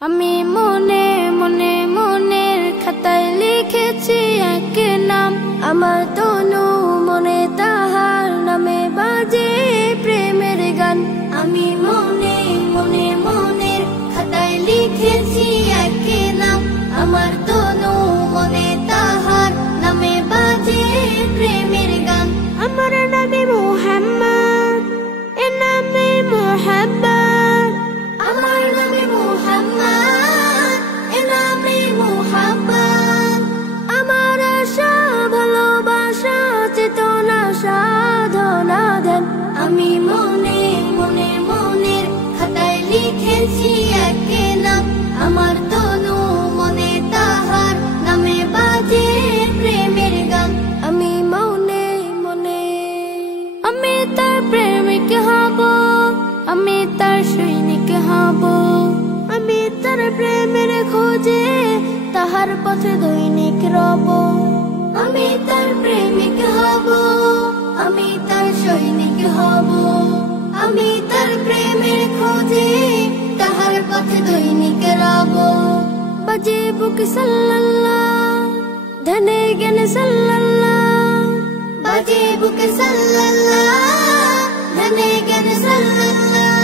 আমি মনে মনে মনের খাতায় লিখেছি এক নাম, আমার তনু মনে তাহার নামে বাজে প্রেমের গান। আমি মনে মনে মনের খাতায় লিখেছি এক নাম, আমার তনু মনে তাহার নামে বাজে প্রেমের গান। আমার নামে মুহাম্মদ, এ নামে মুহাব্বত। আমার নামে মুহাম্মদ, এ নামে মুহাব্বত। আমার আশা ভালোবাসা চেতনা সাধনা ধ্যান। আমি মনে মনে মনের খাতায় লিখেছি এক নাম, আমার তনু মনে তাহার নামে বাজে প্রেমের গান। আমি মনে মনে আমি তার প্রেমিক হব, আমি তার সৈনিক হব। আমি তার প্রেমের খোঁজে তাহার পথে দৈনিক রব। আমি তার প্রেমিক হব, আমি তার সৈনিক হব। আমি তার প্রেমের খোঁজে তাহার পথে দৈনিক রব। বাজে বুক সাল্লাল্লাহ, ধ্যানে জ্ঞানে সাল্লাল্লাহ। বাজে বুক সাল্লাল্লাহ, ধ্যানে জ্ঞানে সাল্লাল্লাহ।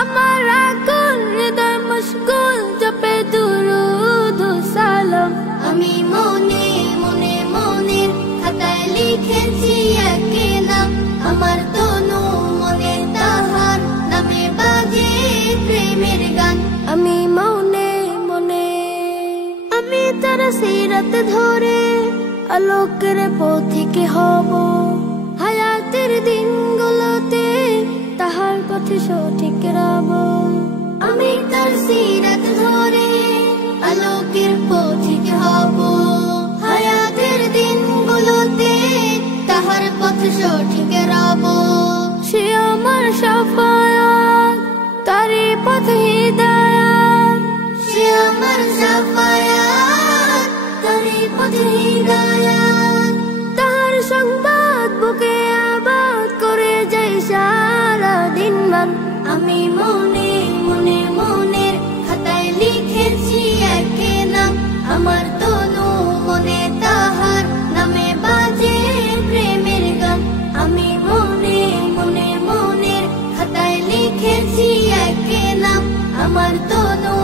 আমার আকুল হৃদয় মশগুল জপে দুরূদ ও সালাম। আমি মনে মনে মনের খাতায় লিখেছি এক নাম, আমার তনু মনে তাহার নামে বাজে প্রেমের গান। আমি মনে মনে আমি তার সিরাত ধরে আলোকের পথিক হব। হায়াতের দিনগুলোতে তাহার পথে সঠিক রব। আমি তার সিরাত ধরে আলোকের পথিক হব। হায়াতের দিনগুলোতে তাহার পথে সঠিক রব। সে আমার শাফায়াত, তারই পথে হিদায়াত। সে আমার শাফায়াত, তারই পথে হিদায়াত। তাহার সংবাদ বুকে আবাদ করে যাই সারা দিন মান। আমি মনে মনে মনের খাতায় লিখেছি এক নাম, আমার তনু মনে তাহার নামে বাজে প্রেমের গান। আমি মনে মনে মনের খাতায় লিখেছি এক নাম, আমার তনু